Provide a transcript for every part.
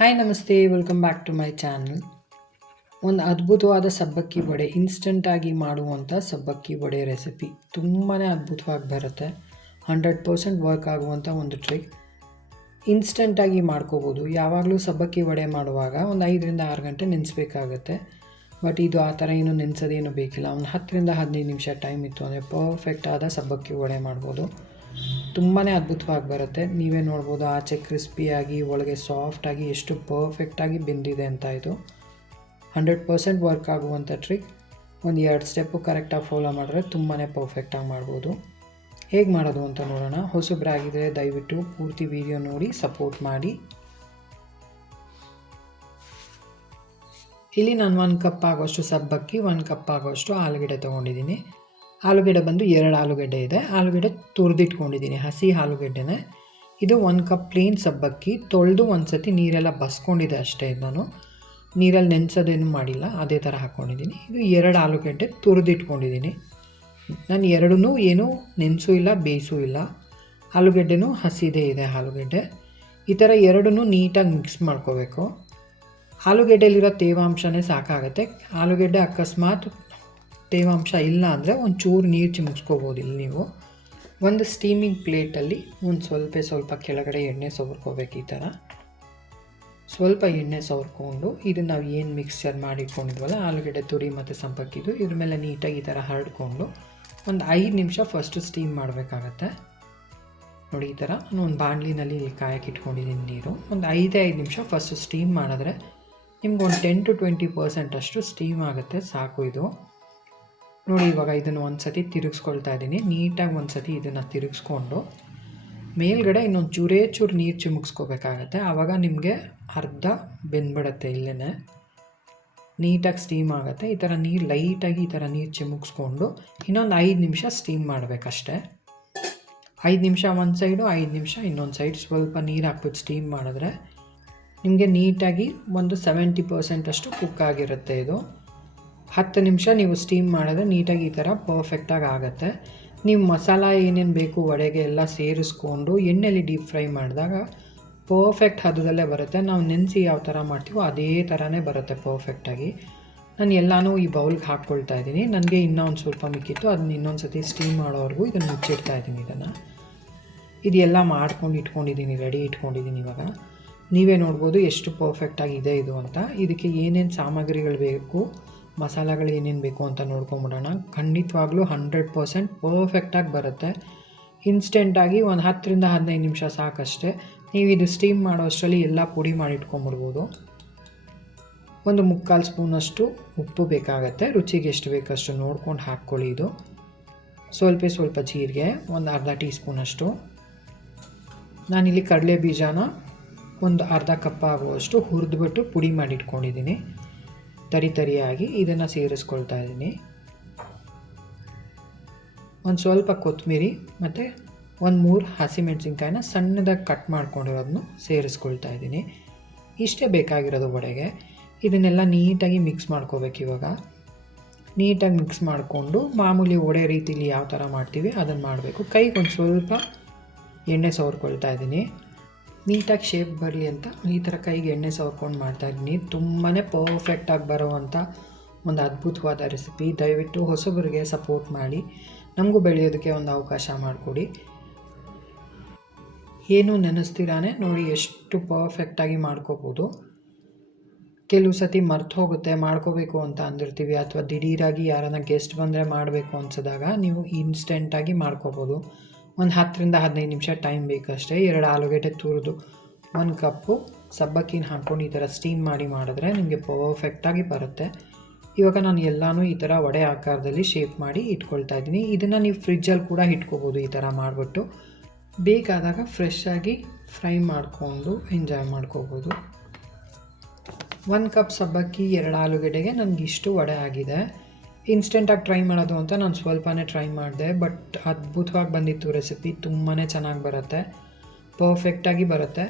Hi ನಮಸ್ತೆ, welcome back to my channel. ಒಂದು ಅದ್ಭುತವಾದ ಸಬ್ಬಕ್ಕಿ ವಡೆ, ಇನ್ಸ್ಟಂಟಾಗಿ ಮಾಡುವಂಥ ಸಬ್ಬಕ್ಕಿ ವಡೆ ರೆಸಿಪಿ ತುಂಬಾ ಅದ್ಭುತವಾಗಿ ಬರುತ್ತೆ. 100% ವರ್ಕ್ ಆಗುವಂಥ ಒಂದು ಟ್ರಿಕ್. ಇನ್ಸ್ಟಂಟಾಗಿ ಮಾಡ್ಕೋಬೋದು. ಯಾವಾಗಲೂ ಸಬ್ಬಕ್ಕಿ ವಡೆ ಮಾಡುವಾಗ ಒಂದು 5ರಿಂದ 6 ಗಂಟೆ ನೆನೆಸ್ಬೇಕಾಗತ್ತೆ. ಬಟ್ ಇದು ಆ ಥರ ಏನು ನೆನೆಸೋದೇನು ಬೇಕಿಲ್ಲ. ಒಂದು 10ರಿಂದ 15 ನಿಮಿಷ ಟೈಮ್ ಇತ್ತು ಅಂದರೆ ಪರ್ಫೆಕ್ಟಾದ ಸಬ್ಬಕ್ಕಿ ವಡೆ ಮಾಡ್ಬೋದು. ತುಂಬಾ ಅದ್ಭುತವಾಗಿ ಬರುತ್ತೆ. ನೀವೇ ನೋಡ್ಬೋದು, ಆಚೆ ಕ್ರಿಸ್ಪಿಯಾಗಿ ಒಳಗೆ ಸಾಫ್ಟಾಗಿ ಎಷ್ಟು ಪರ್ಫೆಕ್ಟಾಗಿ ಬೆಂದಿದೆ ಅಂತ. ಇದು 100% ವರ್ಕ್ ಆಗುವಂಥ ಟ್ರಿಕ್. ಒಂದು 2 ಸ್ಟೆಪ್ಪು ಕರೆಕ್ಟಾಗಿ ಫಾಲೋ ಮಾಡಿದ್ರೆ ತುಂಬಾ ಪರ್ಫೆಕ್ಟಾಗಿ ಮಾಡ್ಬೋದು. ಹೇಗೆ ಮಾಡೋದು ಅಂತ ನೋಡೋಣ. ಹೊಸಬ್ರಾಗಿದ್ದರೆ ದಯವಿಟ್ಟು ಪೂರ್ತಿ ವಿಡಿಯೋ ನೋಡಿ ಸಪೋರ್ಟ್ ಮಾಡಿ. ಇಲ್ಲಿ ನಾನು 1 ಕಪ್ ಆಗೋಷ್ಟು ಸಬ್ಬಕ್ಕಿ, 1 ಕಪ್ ಆಗೋಷ್ಟು ಆಲೂಗಡ್ಡೆ ತೊಗೊಂಡಿದ್ದೀನಿ. ಆಲೂಗಡ್ಡೆ ಬಂದು 2 ಆಲೂಗಡ್ಡೆ ಇದೆ. ಆಲೂಗಡ್ಡೆ ತುರಿದಿಟ್ಕೊಂಡಿದ್ದೀನಿ, ಹಸಿ ಆಲೂಗಡ್ಡೆನೇ. ಇದು 1 ಕಪ್ ಪ್ಲೇನ್ ಸಬ್ಬಕ್ಕಿ ತೊಳೆದು ಒಂದು ಸತಿ ನೀರೆಲ್ಲ ಬಸ್ಕೊಂಡಿದೆ ಅಷ್ಟೇ. ನಾನು ನೀರಲ್ಲಿ ನೆನೆಸೋದೇನು ಮಾಡಿಲ್ಲ, ಅದೇ ಥರ ಹಾಕ್ಕೊಂಡಿದ್ದೀನಿ. ಇದು 2 ಆಲೂಗಡ್ಡೆ ತುರಿದಿಟ್ಕೊಂಡಿದ್ದೀನಿ. ನಾನು ಎರಡನ್ನೂ ಏನೂ ನೆನೆಸೂ ಇಲ್ಲ, ಬೇಯಿಸೂ ಇಲ್ಲ. ಆಲೂಗಡ್ಡೆನೂ ಹಸಿದೇ ಇದೆ ಆಲೂಗಡ್ಡೆ. ಈ ಥರ ಎರಡನ್ನೂ ನೀಟಾಗಿ ಮಿಕ್ಸ್ ಮಾಡ್ಕೋಬೇಕು. ಆಲೂಗಡ್ಡೆಯಲ್ಲಿರೋ ತೇವಾಂಶನೇ ಸಾಕಾಗುತ್ತೆ. ಆಲೂಗಡ್ಡೆ ಅಕಸ್ಮಾತ್ ತೇವಾಂಶ ಇಲ್ಲ ಅಂದರೆ ಒಂಚೂರು ನೀರು ಚಿಮುಕ್ಸ್ಕೋಬೋದು. ಇಲ್ಲಿ ನೀವು ಒಂದು ಸ್ಟೀಮಿಂಗ್ ಪ್ಲೇಟಲ್ಲಿ ಒಂದು ಸ್ವಲ್ಪ ಕೆಳಗಡೆ ಎಣ್ಣೆ ಸವರ್ಕೋಬೇಕು. ಈ ಥರ ಸ್ವಲ್ಪ ಎಣ್ಣೆ ಸವರ್ಕೊಂಡು ಇದು ನಾವು ಏನು ಮಿಕ್ಸ್ಚರ್ ಮಾಡಿಟ್ಕೊಂಡಿದ್ವಲ್ಲ ಆಲೂಗಡ್ಡೆ ತುರಿ ಮತ್ತು ಸಬ್ಬಕ್ಕಿದು, ಇದ್ರ ಮೇಲೆ ನೀಟಾಗಿ ಈ ಥರ ಹರಡ್ಕೊಂಡು ಒಂದು 5 ನಿಮಿಷ ಫಸ್ಟು ಸ್ಟೀಮ್ ಮಾಡಬೇಕಾಗತ್ತೆ. ನೋಡಿ, ಈ ಥರ ನಾನು ಒಂದು ಬಾಣಲಿನಲ್ಲಿ ಇಲ್ಲಿ ಕಾಯಕ್ಕೆ ಇಟ್ಕೊಂಡಿದ್ದೀನಿ ನೀರು. ಒಂದು 5 ನಿಮಿಷ ಫಸ್ಟು ಸ್ಟೀಮ್ ಮಾಡಿದ್ರೆ ನಿಮ್ಗೆ ಒಂದು 10 to 20% ಅಷ್ಟು ಸ್ಟೀಮ್ ಆಗುತ್ತೆ, ಸಾಕು ಇದು. ನೋಡಿ, ಇವಾಗ ಇದನ್ನು ಒಂದು ಸತಿ ತಿರುಗಿಸ್ಕೊಳ್ತಾ ಇದ್ದೀನಿ. ನೀಟಾಗಿ ಒಂದು ಸತಿ ಇದನ್ನು ತಿರುಗಿಸ್ಕೊಂಡು ಮೇಲ್ಗಡೆ ಇನ್ನೊಂದು ಚೂರು ನೀರು ಚಿಮುಕ್ಸ್ಕೋಬೇಕಾಗತ್ತೆ. ಆವಾಗ ನಿಮಗೆ ಅರ್ಧ ಬೆಂದ್ಬಿಡುತ್ತೆ. ಇಲ್ಲೇ ನೀಟಾಗಿ ಸ್ಟೀಮ್ ಆಗುತ್ತೆ. ಈ ಥರ ನೀರು ಲೈಟಾಗಿ ಈ ಥರ ನೀರು ಚಿಮುಕ್ಸ್ಕೊಂಡು ಇನ್ನೊಂದು 5 ನಿಮಿಷ ಸ್ಟೀಮ್ ಮಾಡಬೇಕಷ್ಟೆ. 5 ನಿಮಿಷ ಒಂದು ಸೈಡು, 5 ನಿಮಿಷ ಇನ್ನೊಂದು ಸೈಡ್. ಸ್ವಲ್ಪ ನೀರು ಹಾಕ್ಬಿಟ್ಟು ಸ್ಟೀಮ್ ಮಾಡಿದ್ರೆ ನಿಮಗೆ ನೀಟಾಗಿ ಒಂದು 70% ಅಷ್ಟು ಕುಕ್ ಆಗಿರುತ್ತೆ. ಇದು 10 ನಿಮಿಷ ನೀವು ಸ್ಟೀಮ್ ಮಾಡಿದ್ರೆ ನೀಟಾಗಿ ಈ ಥರ ಪರ್ಫೆಕ್ಟಾಗಿ ಆಗುತ್ತೆ. ನೀವು ಮಸಾಲ ಏನೇನು ಬೇಕು ವಡೆಗೆ ಎಲ್ಲ ಸೇರಿಸ್ಕೊಂಡು ಎಣ್ಣೆಯಲ್ಲಿ ಡೀಪ್ ಫ್ರೈ ಮಾಡಿದಾಗ ಪರ್ಫೆಕ್ಟ್ ಹದದಲ್ಲೇ ಬರುತ್ತೆ. ನಾವು ನೆನೆಸಿ ಯಾವ ಥರ ಮಾಡ್ತೀವೋ ಅದೇ ಥರನೇ ಬರುತ್ತೆ ಪರ್ಫೆಕ್ಟಾಗಿ. ನಾನು ಎಲ್ಲನೂ ಈ ಬೌಲ್ಗೆ ಹಾಕ್ಕೊಳ್ತಾ ಇದ್ದೀನಿ. ನನಗೆ ಇನ್ನೂ ಒಂದು ಸ್ವಲ್ಪ ಮಿಕ್ಕಿತ್ತು, ಅದನ್ನ ಇನ್ನೊಂದು ಸತಿ ಸ್ಟೀಮ್ ಮಾಡೋವರೆಗೂ ಇದನ್ನು ಮುಚ್ಚಿಡ್ತಾ ಇದ್ದೀನಿ. ಇದೆಲ್ಲ ಮಾಡ್ಕೊಂಡು ಇಟ್ಕೊಂಡಿದ್ದೀನಿ, ರೆಡಿ ಇಟ್ಕೊಂಡಿದ್ದೀನಿ. ಇವಾಗ ನೀವೇ ನೋಡ್ಬೋದು ಎಷ್ಟು ಪರ್ಫೆಕ್ಟಾಗಿದೆ ಇದು ಅಂತ. ಇದಕ್ಕೆ ಏನೇನು ಸಾಮಗ್ರಿಗಳು ಬೇಕು, ಮಸಾಲೆಗಳು ಏನೇನು ಬೇಕು ಅಂತ ನೋಡ್ಕೊಂಬಿಡೋಣ. ಖಂಡಿತವಾಗ್ಲೂ 100% ಪರ್ಫೆಕ್ಟಾಗಿ ಬರುತ್ತೆ. ಇನ್ಸ್ಟೆಂಟಾಗಿ ಒಂದು 10ರಿಂದ 15 ನಿಮಿಷ ಸಾಕಷ್ಟೇ. ನೀವು ಇದು ಸ್ಟೀಮ್ ಮಾಡೋ ಅಷ್ಟರಲ್ಲಿ ಎಲ್ಲ ಪುಡಿ ಮಾಡಿಟ್ಕೊಂಬಿಡ್ಬೋದು. ಒಂದು 3/4 ಸ್ಪೂನಷ್ಟು ಉಪ್ಪು ಬೇಕಾಗತ್ತೆ. ರುಚಿಗೆ ಎಷ್ಟು ಬೇಕಷ್ಟು ನೋಡ್ಕೊಂಡು ಹಾಕ್ಕೊಳ್ಳಿ. ಇದು ಸ್ವಲ್ಪ ಜೀರಿಗೆ, ಒಂದು ಅರ್ಧ ಟೀ ಸ್ಪೂನಷ್ಟು. ನಾನಿಲ್ಲಿ ಕಡಲೆ ಬೀಜನ ಒಂದು ಅರ್ಧ ಕಪ್ ಆಗುವಷ್ಟು ಹುರಿದ್ಬಿಟ್ಟು ಪುಡಿ ಮಾಡಿಟ್ಕೊಂಡಿದ್ದೀನಿ. ತರಿಯಾಗಿ ಇದನ್ನು ಸೇರಿಸ್ಕೊಳ್ತಾ ಇದ್ದೀನಿ. ಒಂದು ಸ್ವಲ್ಪ ಕೊತ್ತಂಬರಿ ಮತ್ತು ಒಂದು 3 ಹಸಿಮೆಣಸಿನ್ಕಾಯಿನ ಸಣ್ಣದಾಗಿ ಕಟ್ ಮಾಡ್ಕೊಂಡಿರೋದನ್ನು ಸೇರಿಸ್ಕೊಳ್ತಾ ಇದ್ದೀನಿ. ಇಷ್ಟೇ ಬೇಕಾಗಿರೋದು ವಡೆಗೆ. ಇದನ್ನೆಲ್ಲ ನೀಟಾಗಿ ಮಿಕ್ಸ್ ಮಾಡ್ಕೋಬೇಕು. ಇವಾಗ ನೀಟಾಗಿ ಮಿಕ್ಸ್ ಮಾಡಿಕೊಂಡು ಮಾಮೂಲಿ ವಡೆ ರೀತಿಲಿ ಯಾವ ಥರ ಮಾಡ್ತೀವಿ ಅದನ್ನು ಮಾಡಬೇಕು. ಕೈಗೆ ಒಂದು ಸ್ವಲ್ಪ ಎಣ್ಣೆ ಸವರ್ಕೊಳ್ತಾ ಇದ್ದೀನಿ. ನೀಟಾಗಿ ಶೇಪ್ ಬರಲಿ ಅಂತ ಈ ಥರ ಕೈಗೆ ಎಣ್ಣೆ ಸವರ್ಕೊಂಡು ಮಾಡ್ತಾಯಿದ್ದೀನಿ. ತುಂಬಾ ಪರ್ಫೆಕ್ಟಾಗಿ ಬರೋವಂಥ ಒಂದು ಅದ್ಭುತವಾದ ರೆಸಿಪಿ. ದಯವಿಟ್ಟು ಹೊಸಬರಿಗೆ ಸಪೋರ್ಟ್ ಮಾಡಿ, ನಮಗೂ ಬೆಳೆಯೋದಕ್ಕೆ ಒಂದು ಅವಕಾಶ ಮಾಡಿಕೊಡಿ. ಏನೂ ನೆನೆಸ್ತಿರಾನೆ ನೋಡಿ ಎಷ್ಟು ಪರ್ಫೆಕ್ಟಾಗಿ ಮಾಡ್ಕೋಬೋದು. ಕೆಲವು ಸತಿ ಮರ್ತು ಹೋಗುತ್ತೆ, ಮಾಡ್ಕೋಬೇಕು ಅಂತ ಅಂದಿರ್ತೀವಿ, ಅಥವಾ ದಿಢೀರಾಗಿ ಯಾರನ್ನ ಗೆಸ್ಟ್ ಬಂದರೆ ಮಾಡಬೇಕು ಅನ್ಸಿದಾಗ ನೀವು ಇನ್ಸ್ಟೆಂಟಾಗಿ ಮಾಡ್ಕೋಬೋದು. ಒಂದು 10ರಿಂದ 15 ನಿಮಿಷ ಟೈಮ್ ಬೇಕಷ್ಟೇ. 2 ಆಲೂಗಡ್ಡೆ ತುರಿದು 1 ಕಪ್ಪು ಸಬ್ಬಕ್ಕಿನ ಹಾಕ್ಕೊಂಡು ಈ ಥರ ಸ್ಟೀಮ್ ಮಾಡಿದ್ರೆ ನಿಮಗೆ ಪರ್ಫೆಕ್ಟಾಗಿ ಬರುತ್ತೆ. ಇವಾಗ ನಾನು ಎಲ್ಲನೂ ಈ ಥರ ವಡೆ ಆಕಾರದಲ್ಲಿ ಶೇಪ್ ಮಾಡಿ ಇಟ್ಕೊಳ್ತಾ ಇದ್ದೀನಿ. ಇದನ್ನು ನೀವು ಫ್ರಿಜ್ಜಲ್ಲಿ ಕೂಡ ಇಟ್ಕೋಬೋದು. ಈ ಥರ ಮಾಡಿಬಿಟ್ಟು ಬೇಕಾದಾಗ ಫ್ರೆಶ್ಶಾಗಿ ಫ್ರೈ ಮಾಡಿಕೊಂಡು ಎಂಜಾಯ್ ಮಾಡ್ಕೋಬೋದು. 1 ಕಪ್ ಸಬ್ಬಕ್ಕಿ, 2 ಆಲೂಗಡ್ಡೆಗೆ ನನಗೆ ಇಷ್ಟು ವಡೆ ಆಗಿದೆ. ಇನ್ಸ್ಟೆಂಟಾಗಿ ಟ್ರೈ ಮಾಡೋದು ಅಂತ ನಾನು ಸ್ವಲ್ಪನೇ ಟ್ರೈ ಮಾಡಿದೆ, ಬಟ್ ಅದ್ಭುತವಾಗಿ ಬಂದಿತ್ತು ರೆಸಿಪಿ. ತುಂಬಾ ಚೆನ್ನಾಗಿ ಬರುತ್ತೆ, ಪರ್ಫೆಕ್ಟಾಗಿ ಬರುತ್ತೆ.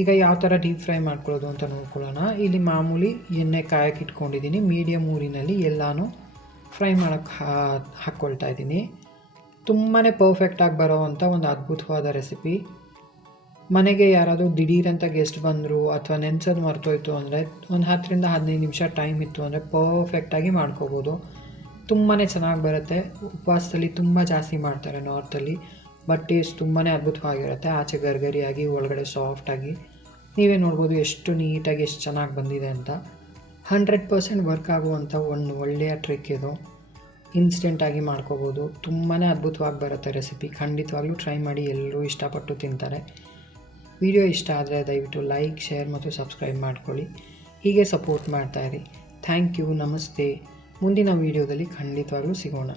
ಈಗ ಯಾವ ಥರ ಡೀಪ್ ಫ್ರೈ ಮಾಡ್ಕೊಳ್ಳೋದು ಅಂತ ನೋಡ್ಕೊಳ್ಳೋಣ. ಇಲ್ಲಿ ಮಾಮೂಲಿ ಎಣ್ಣೆ ಕಾಯಕ್ಕೆ ಇಟ್ಕೊಂಡಿದ್ದೀನಿ. ಮೀಡಿಯಮ್ ಊರಿನಲ್ಲಿ ಎಲ್ಲನೂ ಫ್ರೈ ಮಾಡೋಕ್ಕೆ ಹಾಕ್ಕೊಳ್ತಾ ಇದ್ದೀನಿ. ತುಂಬಾ ಪರ್ಫೆಕ್ಟಾಗಿ ಬರೋ ಅಂಥ ಒಂದು ಅದ್ಭುತವಾದ ರೆಸಿಪಿ. ಮನೆಗೆ ಯಾರಾದರೂ ದಿಢೀರಂತ ಗೆಸ್ಟ್ ಬಂದರು ಅಥವಾ ನೆನ್ಸೋದು ಮರ್ತೋಯ್ತು ಅಂದರೆ ಒಂದು 10ರಿಂದ 15 ನಿಮಿಷ ಟೈಮ್ ಇತ್ತು ಅಂದರೆ ಪರ್ಫೆಕ್ಟಾಗಿ ಮಾಡ್ಕೋಬೋದು. ತುಂಬಾ ಚೆನ್ನಾಗಿ ಬರುತ್ತೆ. ಉಪವಾಸದಲ್ಲಿ ತುಂಬ ಜಾಸ್ತಿ ಮಾಡ್ತಾರೆ ನಾರ್ತಲ್ಲಿ, ಬಟ್ ಟೇಸ್ಟ್ ತುಂಬಾ ಅದ್ಭುತವಾಗಿರುತ್ತೆ. ಆಚೆ ಗರ್ಗರಿಯಾಗಿ ಒಳಗಡೆ ಸಾಫ್ಟಾಗಿ ನೀವೇ ನೋಡ್ಬೋದು ಎಷ್ಟು ನೀಟಾಗಿ ಎಷ್ಟು ಚೆನ್ನಾಗಿ ಬಂದಿದೆ ಅಂತ. 100% ವರ್ಕ್ ಆಗುವಂಥ ಒಂದು ಒಳ್ಳೆಯ ಟ್ರಿಕ್ ಇದು. ಇನ್ಸ್ಟೆಂಟಾಗಿ ಮಾಡ್ಕೋಬೋದು. ತುಂಬಾ ಅದ್ಭುತವಾಗಿ ಬರುತ್ತೆ ರೆಸಿಪಿ. ಖಂಡಿತವಾಗ್ಲೂ ಟ್ರೈ ಮಾಡಿ, ಎಲ್ಲರೂ ಇಷ್ಟಪಟ್ಟು ತಿಂತಾರೆ. ವಿಡಿಯೋ ಇಷ್ಟ ಆದರೆ ದಯವಿಟ್ಟು ಲೈಕ್, ಶೇರ್ ಮತ್ತು ಸಬ್ಸ್ಕ್ರೈಬ್ ಮಾಡ್ಕೊಳ್ಳಿ. ಹೀಗೆ ಸಪೋರ್ಟ್ ಮಾಡ್ತಾಯಿರಿ. Thank you. ನಮಸ್ತೆ. ಮುಂದಿನ ವೀಡಿಯೋದಲ್ಲಿ ಖಂಡಿತವಾಗ್ಲೂ ಸಿಗೋಣ.